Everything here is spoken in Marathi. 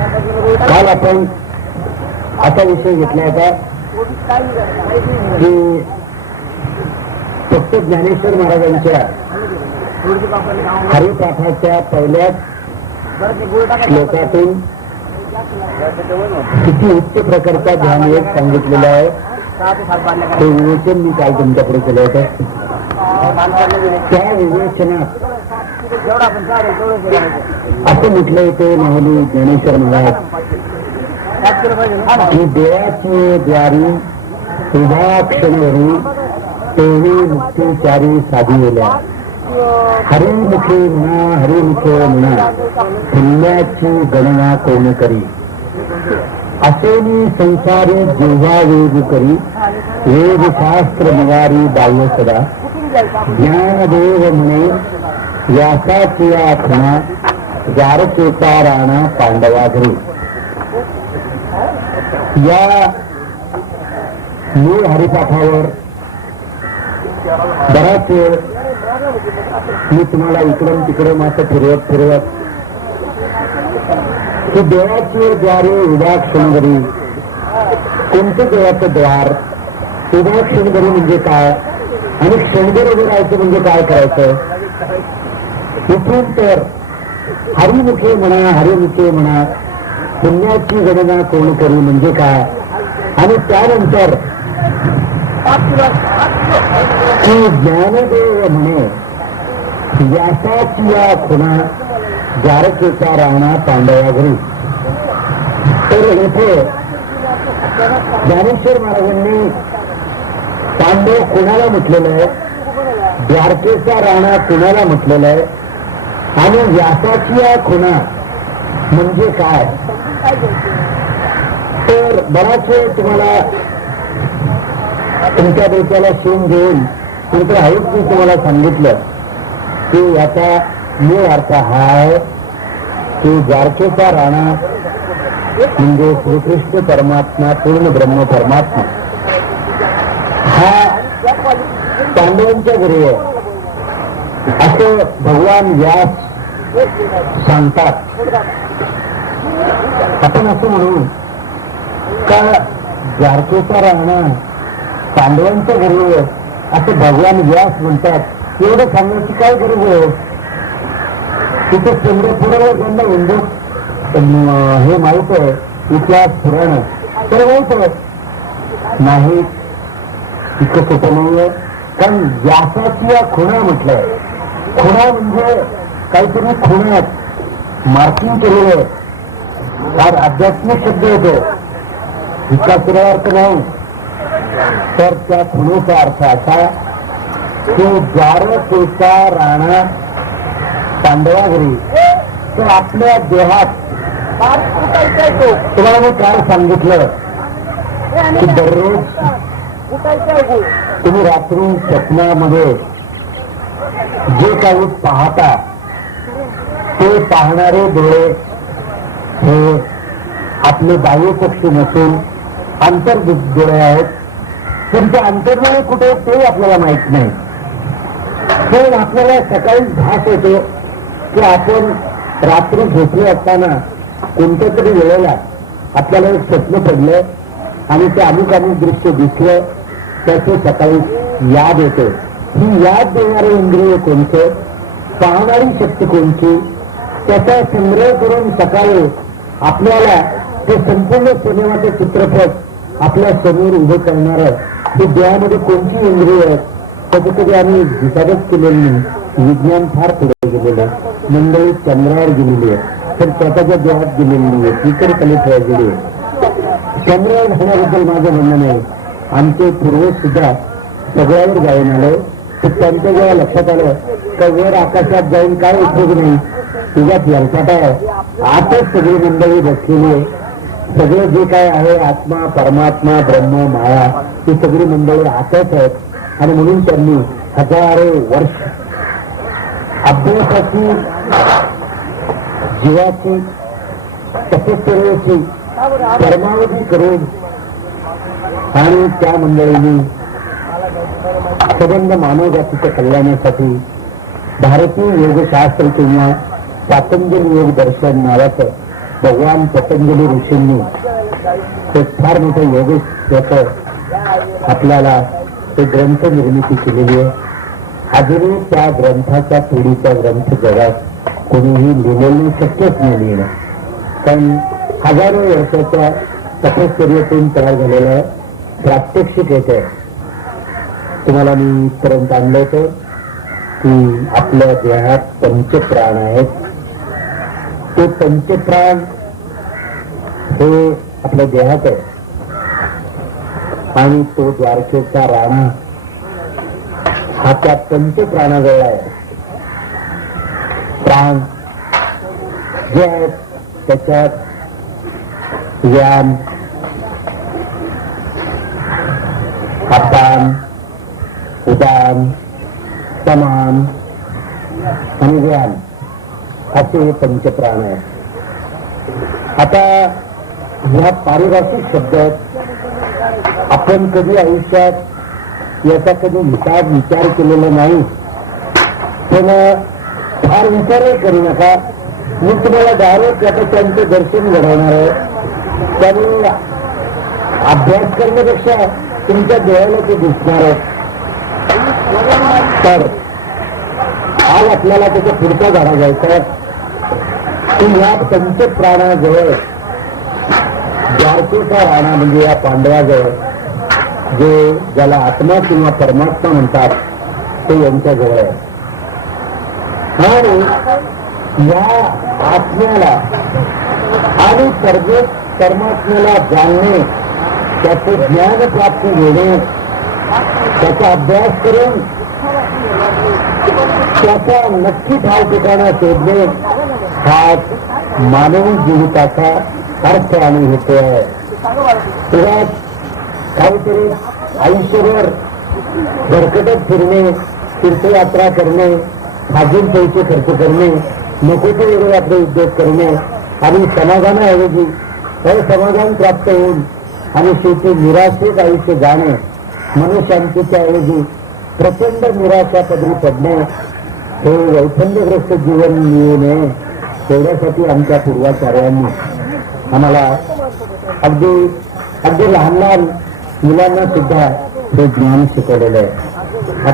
काल आपण असा विषय घेतला होता की फक्त ज्ञानेश्वर महाराजांच्या हरिपाठाच्या पहिल्याच श्लोकातून किती उच्च प्रकारचा ध्यान योग सांगितलेला आहे ते विवेचन मी काल तुमच्याकडे केलं होतं. त्या विवेचनात असं म्हटलं येते माहुली ज्ञानेश्वर महाराज की देवाची द्वारी उभा क्षणवरी तेवी मुक्तीचारी साधिवल्या हरिमुखे म्हणा हरिमुखे म्हणा पुण्याची गणना कोण करी? असेनी संसारी जेव्हा वेग करी वेद शास्त्र निवारी बाह्य सदा ज्ञानदेव म्हणे व्यासाची आखना जारचेचा राणा पांडवाघरी या मूळ हरिपाठावर बराच वेळ मी तुम्हाला इकडून तिकडं असं फिरवत फिरवत की देवाचे द्वारे उभा क्षणगरी कोणतं देवाचं द्वार उभा क्षणगरी म्हणजे काय आणि क्षणगर उभं राहायचं म्हणजे काय करायचं इथून तर हरिमुखे म्हणा हरिमुखे म्हणा पुण्याची गणना कोण करू म्हणजे काय? आणि त्यानंतर की ज्ञानदेव म्हणे व्यासाची या खुणा जारकेचा राणा पांडवाघरी तर इथे ज्ञानेश्वर महाराजांनी पांडव कुणाला म्हटलेलं आहे. द्वारकेचा राणा कुणाला म्हटलेला आहे? आणि व्यासाची या खुणा म्हणजे काय? तर बराच वेळ तुम्हाला तुमच्या डोक्याला शेण घेऊन नंतर हळूच मी तुम्हाला सांगितलं की याचा मूळ अर्थ हा आहे की द्वारकेचा राणा म्हणजे श्रीकृष्ण परमात्मा पूर्ण ब्रह्म परमात्मा हा पांडवांच्या घरी आहे. असं भगवान व्यास सांगतात. आपण असं म्हणू का द्वारकेचा राहणं पांडवांच्या घरी आहे? असं भगवान व्यास म्हणतात. एवढं सांगण्याची काय गरज आहे? तिथे चंद्रपुरावर त्यांना हिंदू हे माहीत आहे इतिहास पुराण. तर माहीत आहे नाही इतकं सोपं नाही आहे कारण व्यासाची या खुणा म्हटलंय. खुणा म्हणजे काहीतरी खुण्यात मार्किंग केलेलं फार आध्यात्मिक शब्द येतो. सरळ अर्थ नाही. तर त्या खुणेचा अर्थ असा की द्वारकेचा राणा पांडवाघरी तर आपल्या देहात तुम्हाला मी काल सांगितलं? की दररोज तुम्ही रात्री स्वप्नामध्ये जे काही पाहता ते पाहणारे डोळे हे आपले बाह्य चक्षु नसून आंतर डोळे आहेत. तुमचे अंतर्मय कुठे ते आपल्याला माहीत नाही. पण आपल्याला सकाळी भास येतो की आपण रात्री झोपले असताना कोणत्या तरी वेळेला आपल्याला एक स्वप्न पडलं आणि ते अमुक अमुक दृश्य दिसलं. त्याची सकाळी याद येते. ही याद देणारे इंद्रिय कोणते? पाहणारी शक्ती कोणती? त्याचा संग्रह करून सकाळी आपल्याला ते संपूर्ण सिनेमाचे चित्रपट आपल्यासमोर उभं करणार हे देहामध्ये कोणती इंद्रिय आहेत? कधी कधी आम्ही विचारच केलेली विज्ञान फार पुढे गेलेलं आहे. मंडळी चंद्रावर गेलेली आहे. तर स्वतःच्या देहात गेलेली आहे ती तर कमी गेली आहे चंद्रावर होण्याबद्दल माझं म्हणणं नाही. आमचे पूर्वज सुद्धा सगळ्यावर जाऊन आले. तर जेव्हा लक्षात आलं तर वर आकाशात जाऊन काय उपयोग नाही? तुझ्यात लक्षात आहे. आताच सगळी मंडळी बसलेली आहे. सगळं जे काय आहे आत्मा परमात्मा ब्रह्म माया ही सगळी मंडळी आताच आहेत. आणि म्हणून त्यांनी हजारो वर्ष अभ्यासाची जीवाची तपश्चर्याची परमावधी करून आणि त्या मंडळींनी सबंध मानव जातीच्या कल्याणासाठी भारतीय योगशास्त्र किंवा पातंजली योग दर्शन नावाचं भगवान पतंजली ऋषींनी एक फार मोठं योगेश आपल्याला ते ग्रंथ निर्मिती केलेली आहे. अजूनही त्या ग्रंथाच्या पिढीचा ग्रंथ जगात कोणीही लिहिलेलं शक्यच नाही लिहिणं पण हजारो वर्षाच्या तपश्चर्यातून तयार झालेला आहे प्रात्यक्षिक येत. तुम्हाला मी इथपर्यंत आणलं होतं की आपल्या देहात पंचप्राण आहेत. ते पंचप्राण हे आपल्या देहात आहे. आणि तो द्वारकेचा राणा हा त्या पंचप्राणाजवळ आहे. प्राण जे आहेत त्याच्यात व्यान अपान उदान समान आणि व्यान असे पंचप्राण आहेत आता ह्या पारिभाषिक शब्द आहेत आपण कधी आयुष्यात याचा कधी हिसाब विचार केलेला नाही पण फार विचारही करू नका मी तुम्हाला डायरेक्ट आता त्यांचं दर्शन घडवणार आहे त्यामुळे अभ्यास करण्यापेक्षा तुमच्या डोळ्याला ते दिसणार तर आज आपल्याला त्याचा पुढचा धडा घ्यायचा की या पंचप्राणाजवळ द्वारकेचा राणा म्हणजे या पांडवाजवळ जे ज्याला आत्मा किंवा परमात्मा म्हणतात ते यांच्याजवळ आहे. आणि या आत्म्याला आणि परमात्म्याला जाणणे त्याचे ज्ञान प्राप्त घेणे त्याचा अभ्यास करून त्याचा नक्की ठाव ठिकाणा शोधणे हा मानवी जीविताचा अर्थ आणि हेतू आहे. तेव्हा काहीतरी आयुष्यभर भरकटत फिरणे तीर्थयात्रा करणे खाजून पैसे खर्च करणे नको ते वेगळे आपले उद्योग करणे आणि समाधानाऐवजी समाधान प्राप्त होऊन आणि शेवटी निराशेत आयुष्य जाणे मनशांतीच्या ऐवजी प्रचंड निराशा पदरी पडणे हे वैफल्यग्रस्त जीवन मिळू नये तेवढ्यासाठी आमच्या पूर्वाचार्यांनी आम्हाला अगदी अगदी लहान लहान मुलांना सुद्धा हे ज्ञान शिकवलेलं आहे.